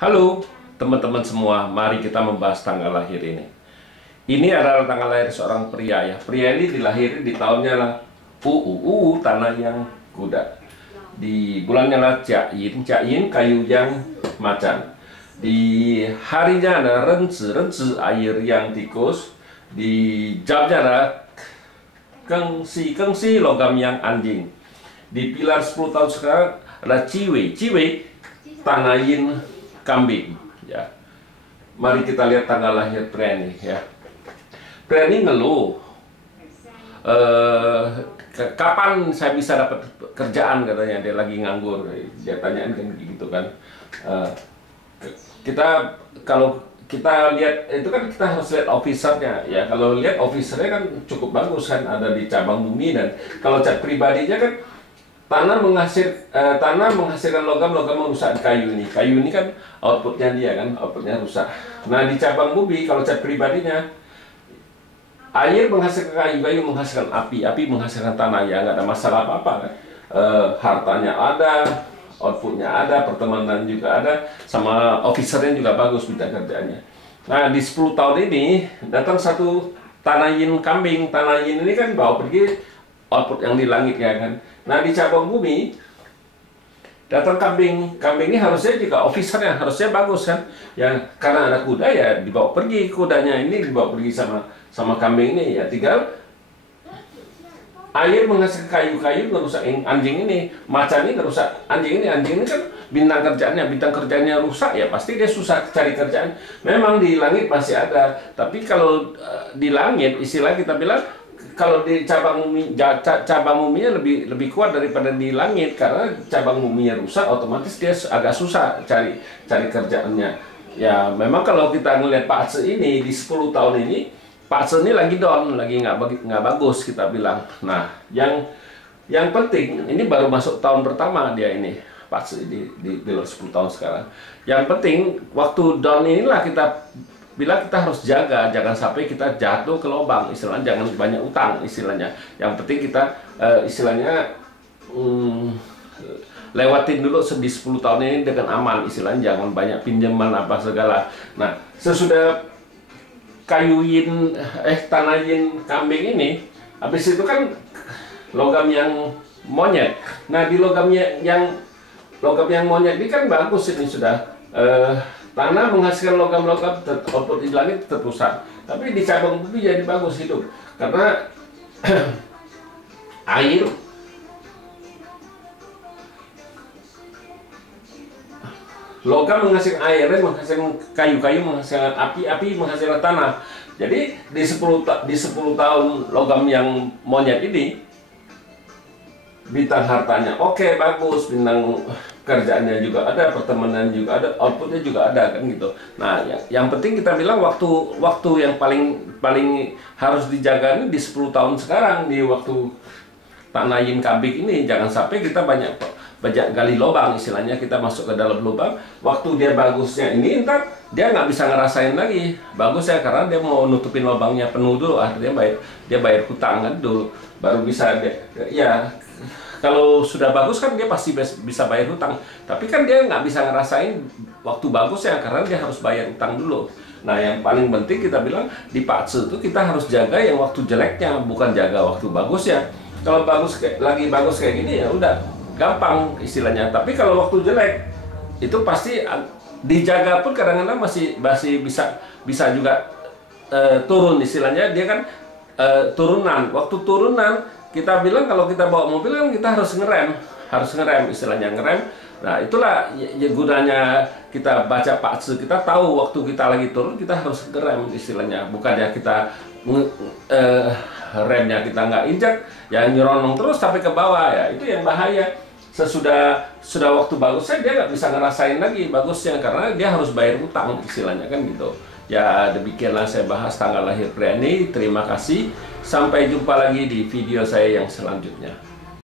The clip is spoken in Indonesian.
Halo teman-teman semua, mari kita membahas tanggal lahir ini. Ini adalah tanggal lahir seorang pria ya. Pria ini dilahiri di tahunnya lah tanah yang kuda. Di bulannya lah Cain kayu yang macan. Di harinya ada Renzi air yang tikus. Di jamnya ada Kengsi logam yang anjing. Di pilar 10 tahun sekarang ada Ciwe tanah yin kambing ya. Mari kita lihat tanggal lahir pria ini ya. Pria ini ngeluh kapan saya bisa dapat kerjaan, katanya. Dia lagi nganggur, dia tanyain kan gitu kan. Kalau kita lihat itu kan kita harus lihat officernya ya. Kalau lihat officernya kan cukup bagus kan, ada di cabang bumi. Dan kalau cat pribadinya kan tanah menghasilkan logam merusak kayu ini. Kayu ini kan outputnya dia kan, outputnya rusak. Nah di cabang bumi kalau cat pribadinya, air menghasilkan kayu menghasilkan api menghasilkan tanah, ya nggak ada masalah apa-apa kan. Hartanya ada, outputnya ada, pertemanan juga ada, sama officernya juga bagus bidang kerjanya. Nah di 10 tahun ini datang satu tanah yin kambing. Tanah yin ini kan bawa pergi output yang di langit ya kan. Nah di cabang bumi datang kambing. Kambing ini harusnya juga officernya harusnya bagus kan. Ya karena ada kuda ya dibawa pergi kudanya ini, dibawa pergi sama kambing ini ya. Tinggal air menghasilkan kayu ngerusak anjing ini, macan ini ngerusak anjing ini. Anjing ini kan bintang kerjaannya rusak ya, pasti dia susah cari kerjaan. Memang di langit masih ada, tapi kalau di langit istilah kita bilang, kalau di cabang buminya lebih kuat daripada di langit, karena cabang buminya rusak, otomatis dia agak susah cari kerjaannya. Ya memang kalau kita ngelihat Pak Aceh ini di 10 tahun ini, Pak Aceh ini lagi down, lagi nggak bagus kita bilang. Nah yang penting ini baru masuk tahun pertama dia ini Pak Aceh di 10 tahun sekarang. Yang penting waktu down inilah kita bilang kita harus jaga, jangan sampai kita jatuh ke lubang, istilahnya jangan banyak utang istilahnya. Yang penting kita istilahnya lewatin dulu di 10 tahun ini dengan aman, istilahnya jangan banyak pinjaman apa segala. Nah sesudah tanah yin kambing ini, habis itu kan logam yang monyet. Nah di logam yang monyet ini kan bagus, ini sudah tanah menghasilkan logam output di langit terpusat, tapi di cabang bumi jadi bagus hidup karena air logam menghasilkan air, menghasilkan kayu menghasilkan api menghasilkan tanah. Jadi di 10 tahun logam yang monyet ini, bintang hartanya oke, bagus, bintang kerjaannya juga ada, pertemanan juga ada, outputnya juga ada kan gitu. Nah yang penting kita bilang waktu yang paling harus dijaga ini di 10 tahun sekarang, di waktu tanah yin kambing ini. Jangan sampai kita banyak gali lubang, istilahnya kita masuk ke dalam lubang. Waktu dia bagusnya ini, ntar dia nggak bisa ngerasain lagi bagusnya, karena dia mau nutupin lubangnya penuh dulu, artinya dia bayar hutang kan dulu, baru bisa ya. Kalau sudah bagus kan dia pasti bisa bayar hutang, tapi kan dia nggak bisa ngerasain waktu bagusnya karena dia harus bayar hutang dulu. Nah yang paling penting kita bilang di Pak Aceh itu kita harus jaga yang waktu jeleknya, bukan jaga waktu bagusnya. Kalau lagi bagus kayak gini ya udah gampang istilahnya, tapi kalau waktu jelek itu pasti dijaga pun kadang-kadang masih bisa juga turun istilahnya. Dia kan turunan. Waktu turunan kita bilang kalau kita bawa mobil kan kita harus ngerem istilahnya, ngerem. Nah itulah ya gunanya kita baca Pak Aceh, kita tahu waktu kita lagi turun kita harus ngerem istilahnya, bukannya kita remnya kita nggak injak ya, nyeronong terus sampai ke bawah ya, itu yang bahaya. Sudah waktu bagusnya dia nggak bisa ngerasain lagi bagusnya karena dia harus bayar hutang istilahnya kan gitu. Ya demikianlah saya bahas tanggal lahir pria ini. Terima kasih, sampai jumpa lagi di video saya yang selanjutnya.